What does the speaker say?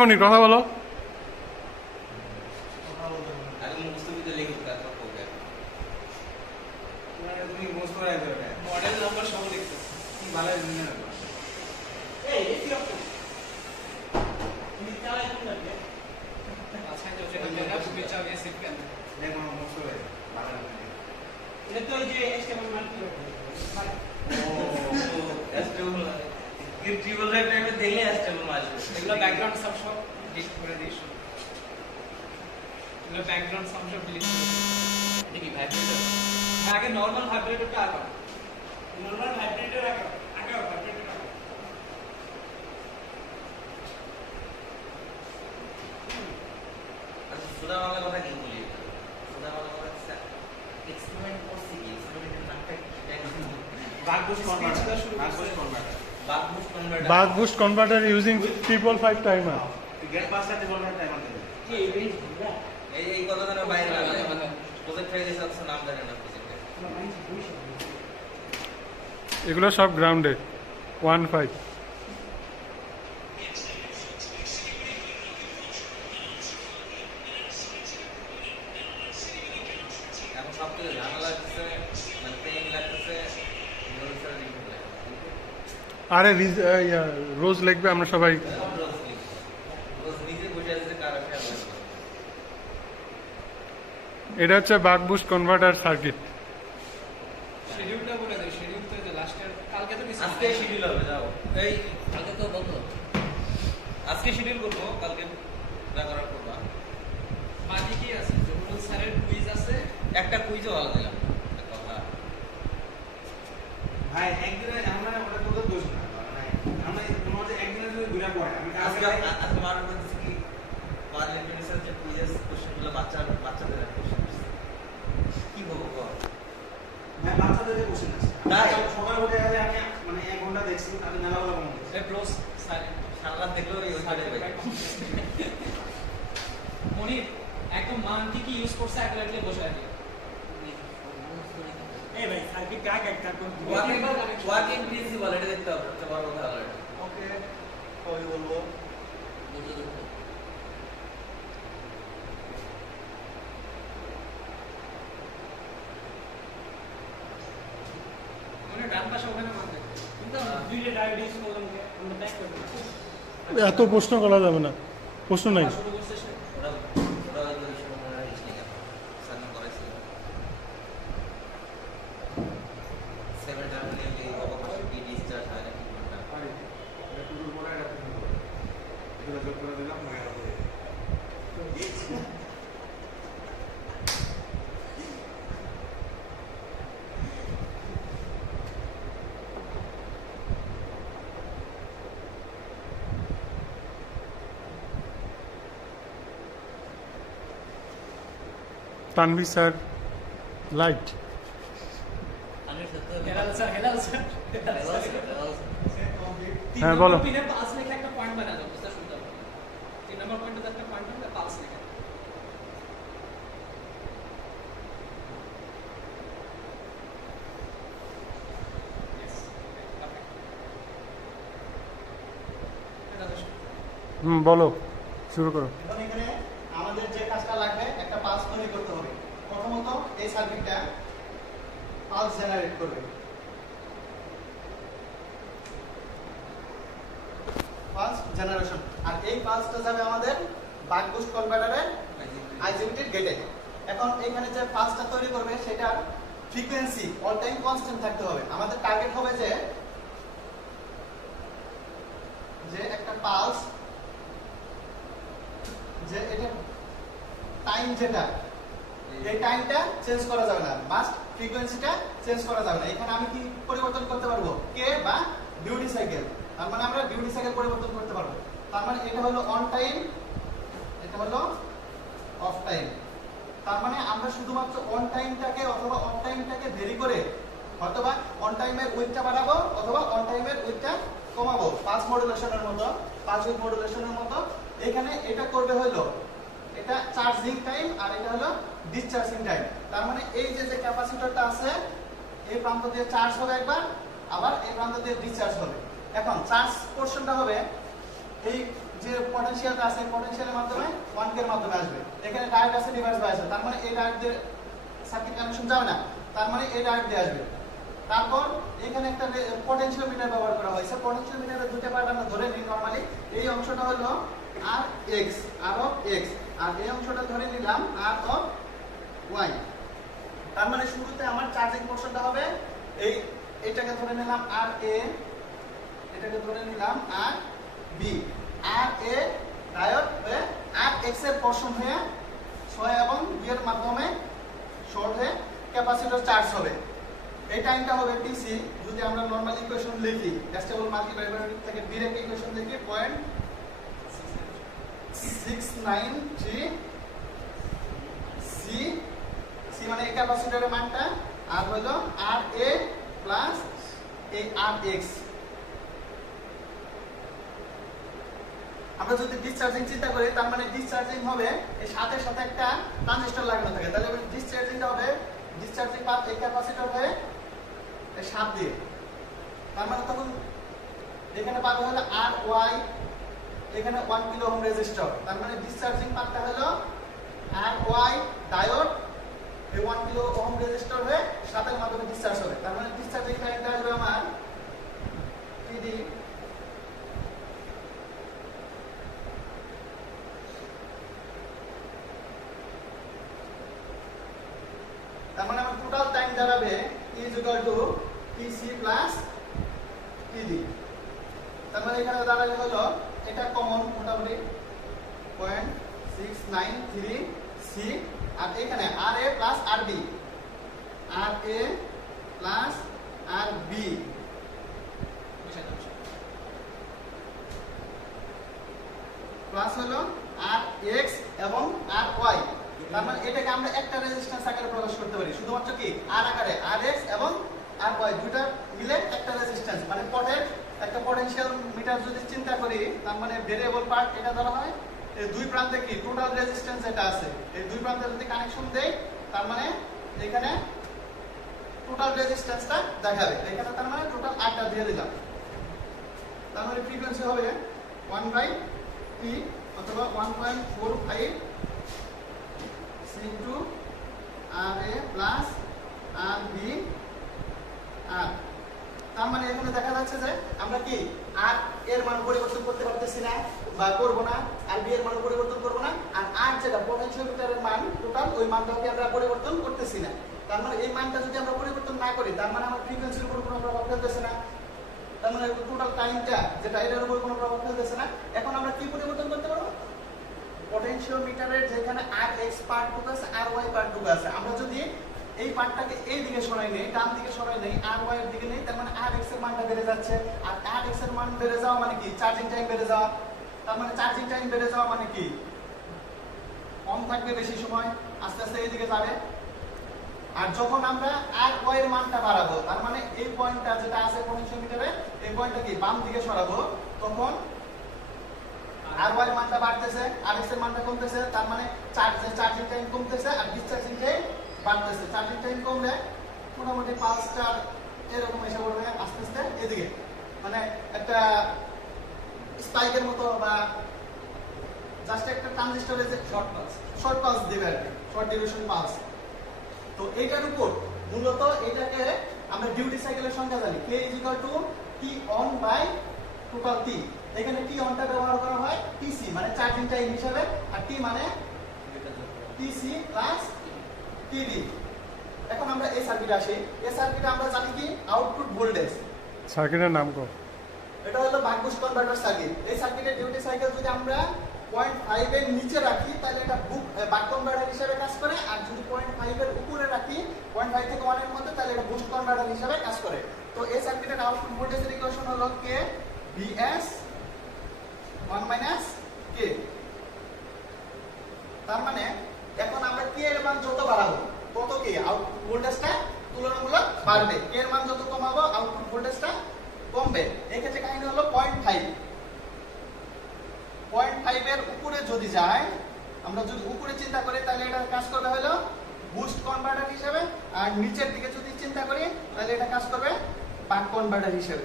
মনির কথা বলো। Model number সব লিখতে কি ভালো এই এসি অফ তুমি চালাই কোন লাগে আচ্ছা তো সেটা মেরা সুবিধা চালিয়ে শিখবেন দেখো মুস্ত হয়ে ভালো লাগে এটা তো এই যে এসকেমন মার্ক ও এসকেমন কি ট্রিপল রাইট টাইমে দিলে এসকেমন আসবে এগুলো ব্যাকগ্রাউন্ড সব ডিলিট করে দিই এগুলো ব্যাকগ্রাউন্ড সব ডিলিট করে এটা কি ভাইব্রেটর আগে নরমাল ভাইব্রেটরটা আঁকা নরমাল ভাইব্রেটর আঁকা ভাইব্রেটর আঁকা আচ্ছা সুদামালা কথা কি বলি সুদামালা কথা এক্সপেরিমেন্ট করছি কি এক্সপেরিমেন্টের নামটা কি buck boost converter buck boost converter using 555 timer gate pass করতে বলবেন টাইমার দেবে কি এই রেঞ্জ বুঝলা এই কথা জানা বাইরে লাগে প্রজেক্ট হয়ে গেছে আচ্ছা নাম জানেন না প্রজেক্টের এগুলো সব গ্রাউন্ডে 15 এখন সব থেকে জানা লাগছে মানে পেইন লাগছে রোজের রিপোর্ট আরে রোজ লিখবে আমরা সবাই। রোজ নিজে বসে আছে কার শেয়ার করবে এটা হচ্ছে বাক বুস্ট কনভার্টার সার্কিট। শিডিউলটা বলে দেই শিডিউল তো যে লাস্টের কালকে তো মিস আজকে শিডিউল হবে যাও এই কালকে তো বন্ধ আজকে শিডিউল করব কালকে যা করার করবা বাকি কি আছে জহুরুল স্যারের কুইজ আছে একটা কুইজও ভালো দিলাম একটা কথা ভাই একদিনে আমরা ওটা তো দোষ না মানে আমরা তোমাদের একদিনে যদি ঘুরে পড়ে আমি আজকে আজকে মারার বলতেছি কি পার্লামেন্টের যে কুইজ কোশ্চেনগুলো বাচ্চাদের কোশ্চেন কি বলবো ভাই বাচ্চাদের কোশ্চেন আছে তাই? সকাল উঠে গেলে আমি মানে 1 ঘন্টা দেখছি আমি নানাগুলো কম দেখছি এই ব্রোস সারা দেখলো এই ওইখানে ভাই মনির একদম মান কি ইউজ করছে একলাইটলে বসে আছে এই ভাই সার্কিট কাক একটা কোন ওয়ার্কিং প্রিন্সিপাল এটা দেখতে হবে সবচেয়ে বড় কথা হলো ওকে কই বলবো মানে ডান পাশে ওখানে মান দেখো কিন্তু দুইটা ডায়োড ইউজ করলাম আমরা ব্যাক করব এত প্রশ্ন করা যাবে না, প্রশ্ন নাই। শুরু করছে সে ওরা ওই সময় মনে হয় হিস্ট্রি কেন সামনে করেছিল 7 টার্মিনাল এই অবকাশে কি ডিসচার্জ হয় না কি ঘন্টা এটা টুটুল পরে এটা টুটুল এগুলো যোগ করে দিলাম নয় হবে Tanvir sir light. Helal sir হ্যাঁ, বলো। পিনে পালস লেখা একটা পয়েন্ট বানা দাও বুঝতে সুন্দর 3 নম্বর পয়েন্টে একটা পয়েন্ট বানা পালস লেখা বলো, শুরু করো। এখন এখানে আমাদের যে কাজটা লাগবে একটা পালস তৈরি করতে হবে। প্রথমত এই সার্কিটটা পালস জেনারেট করবে, পালস জেনারেশন। আর এই পালসটা যাবে আমাদের বাক বুস্ট কনভার্টারের আইজিবিটি গেটে। এখন এখানে যে পালসটা তৈরি করবে সেটার ফ্রিকোয়েন্সি অল টাইম কনস্ট্যান্ট থাকতে হবে। আমাদের টার্গেট হবে যে একটা পালস যে এটা টাইম যেটা এই টাইমটা চেঞ্জ করা যাবে না, মাস্ট ফ্রিকোয়েন্সিটা চেঞ্জ করা যাবে না। এখানে আমি কি পরিবর্তন করতে পারবো? কে বা ডিউটি সাইকেল। তার মানে আমরা ডিউটি সাইকেল পরিবর্তন করতে পারবো। তার মানে এটা হলো অন টাইম, এটা হলো অফ টাইম। তার মানে আমরা শুধুমাত্র অন টাইমটাকে অথবা অফ টাইমটাকে ভেরি করে অথবা অন টাইমের উইথটা বাড়াবো অথবা অন টাইমের উইথটা কমাবো। পাঁচ মডুলেশনের মতো, 5 উইথ মডুলেশনের মতো। এখানে এটা করবে হলো এটা চার্জিং টাইম আর এটা হলো ডিসচার্জিং টাইম। তার মানে এই যে ক্যাপাসিটরটা আছে এই প্রান্ত দিয়ে চার্জ হবে একবার, আবার এই প্রান্ত দিয়ে ডিসচার্জ হবে। এখন চার্জ পোরশনটা হবে এই যে পটেনশিয়ালটা আছে পটেনশিয়ালের মাধ্যমে 1K এর মাধ্যমে আসবে। এখানে ডায়োড আছে রিভার্স বায়াস আছে, তার মানে এই ডায়োড দিয়ে সার্কিট কানেকশন যাবে না, তার মানে এই ডায়োড দিয়ে আসবে। তারপর এখানে একটা পটেনশিওমিটার ব্যবহার করা হয়েছে। পটেনশিওমিটারের দুটো পার্ট আমরা ধরে নিই নরমালি। এই অংশটা হলো আর এক্স, আর অফ এক্স, আর এই অংশটা ধরে নিলাম আর অফ ওয়াই। তার মানে শুরুতে আমার চার্জিং পোর্শনটা হবে এইটাকে ধরে নিলাম আর এ, এটাকে ধরে নিলাম আর বি। আর এ ডায়োড হয়ে আর এক্স এর পোর্শন হয়ে 6 এবং 2 এর মাধ্যমে শর্ট হয়ে ক্যাপাসিটর চার্জ হবে। এই টাইমটা হবে টিসি। যদি আমরা নরমাল ইকুয়েশন লিখি, স্টেবল মাল্টিভাইব্রেটর থেকে ডাইরেক্ট ইকুয়েশন লিখি 0.693 সি, সি মানে এই ক্যাপাসিটরের মানটা, আর হলো আর এ প্লাস এই আর এক্স। আমরা যদি ডিসচার্জিং চিন্তা করি, তার মানে ডিসচার্জিং হবে এর সাথে সাথে একটা ট্রানজিস্টর লাগানো থাকে, তাহলে ডিসচার্জিংটা হবে ডিসচার্জিং পাথ এই ক্যাপাসিটর হয়ে এই 7 দিয়ে। তার মানে তখন এখানে পাবে হলো আর ওয়াই, এখানে 1 কিলো ওহম রেজিস্টর। তার মানে ডিসচার্জিং পাথটা হলো আর ওয়াই ডায়োড এই 1 কিলো ওহম রেজিস্টর হয়ে 7 এর মাধ্যমে ডিসচার্জ হবে। তার মানে ডিসচার্জিং টাইমটা আসবে আমার টিডি তার মানে আমার টোটাল টাইম দাঁড়াবে E = TC + TD। তার মানে এখানে দাঁড়াবে হলো এটা কমন মোটামুটি 0.693 C, আর এখানে RA + RB, RA + RB plus হলো RX এবং RY। তার মানে এটাকে আমরা একটা রেজিস্ট্যান্স আকারে প্রকাশ করতে পারি, শুধুমাত্র কি আর আকারে RX এবং RY দুটো মিলে একটা রেজিস্ট্যান্স। মানে পটের একটা পটেনশিয়াল মিটার যদি চিন্তা করি, তার মানে ভেরিয়েবল পার্ট এটা ধরা হয়। এই দুই প্রান্তে কি টোটাল রেজিস্ট্যান্স যেটা আছে, এই দুই প্রান্তে যদি কানেকশন দেই, তার মানে এখানে টোটাল রেজিস্ট্যান্সটা দেখাবে। এখানে তার মানে টোটাল 8টা দিয়ে দিলাম। তার মানে ফ্রিকোয়েন্সি হবে 1/T অথবা 1.45 C into RA plus RB R। তার মানে এখানে দেখা যাচ্ছে যে আমরা কি আর এর মান পরিবর্তন করতে পারতেছি না বা করব না, আর বি এর মান পরিবর্তন করব না, আর আর যেটা পটেনশিওমিটারের মান টোটাল ওই মানটাকে আমরা পরিবর্তন করতেছি না। তার মানে এই মানটা যদি আমরা পরিবর্তন না করি, তার মানে আমার ফ্রিকোয়েন্সির উপর কোনো প্রভাব ফেলতেছে না। তার মানে টোটাল টাইমটা যেটা এটার উপর কোনো প্রভাব ফেলতেছে না। এখন আমরা কি পরিবর্তন করতে পারবো? পটেনশিওমিটারের যেখানে আর এক্স পার্টটুকু আছে আর ওয়াই পার্টটুকু আছে, আমরা যদি এই পার্টটাকে এই দিকে সরাই নেই, ডান দিকে সরাই নেই, আর ওয়াই এর দিকে নেই, তার মানে আর এক্স এর মানটা বেড়ে যাচ্ছে। আর আর এক্স এর মান বেড়ে যাওয়া মানে কি চার্জিং টাইম বেড়ে যাওয়া। তার মানে চার্জিং টাইম বেড়ে যাওয়া মানে কি কম থাকবে বেশি সময়, আস্তে আস্তে এই দিকে যাবে। আর যখন আমরা আর ওয়াই এর মানটা বাড়াবো, তার মানে এই পয়েন্টটা যেটা আছে পটেনশিওমিটারে, এই পয়েন্টটা কি বাম দিকে সরাবো, তখন আর ওয়াই এর মানটা বাড়তেছে, আর এক্স এর মানটা কমতেছে। তার মানে চার্জিং টাইম কমতেছে আর ডিসচার্জিং টাইম বাড়তেছে। চার্জিং টাইম কমলে মোটামুটি পালসটা এরকম এসে পড়বে আস্তে আস্তে এদিকে, মানে একটা স্পাইকের মতো বা জাস্ট একটা ট্রানজিস্টরে যে শর্ট পালস দেবে আর কি, শর্ট ডিউরেশন পালস। তো এইটার উপর মূলত এটাকে আমরা ডিউটি সাইকেলের সংখ্যা জানি, K = T on by total T। এখানে T অনটা ব্যবহার করা হয় TC মানে চার্জিং টাইম হিসাবে, আর T মানে TC plus TD। এখন আমরা এই সার্কিটে আসি। এই সার্কিটে আমরা জানি কি আউটপুট ভোল্টেজ। সার্কিটের নাম কো? এটা হলো বাক বুস্ট কনভার্টার সার্কিট। এই সার্কিটের ডিউটি সাইকেল যদি আমরা 0.5 এর নিচে রাখি, তাহলে এটা বাক কনভার্টার হিসেবে কাজ করে। আর যদি 0.5 এর উপরে রাখি, 0.5 থেকে 1 এর মধ্যে, তাহলে এটা বুস্ট কনভার্টার হিসেবে কাজ করে। তো এই সার্কিটের আউটপুট ভোল্টেজের ইকুয়েশন হলো K VS 1 - K। তার মানে এখন আমরা K এর মান যত বাড়াবো তত কি আউটপুট ভোল্টেজটা তুলনামূলক বাড়বে। K এর মান যত কমাবো আউটপুট ভোল্টেজটা কমবে। এই ক্ষেত্রে কাহিনী হলো 0.5 এর উপরে যদি যায়, আমরা যদি উপরে চিন্তা করি, তাহলে এটা কাজ করবে হলো বুস্ট কনভার্টার হিসেবে, আর নিচের দিকে যদি চিন্তা করি, তাহলে এটা কাজ করবে বাক কনভার্টার হিসেবে।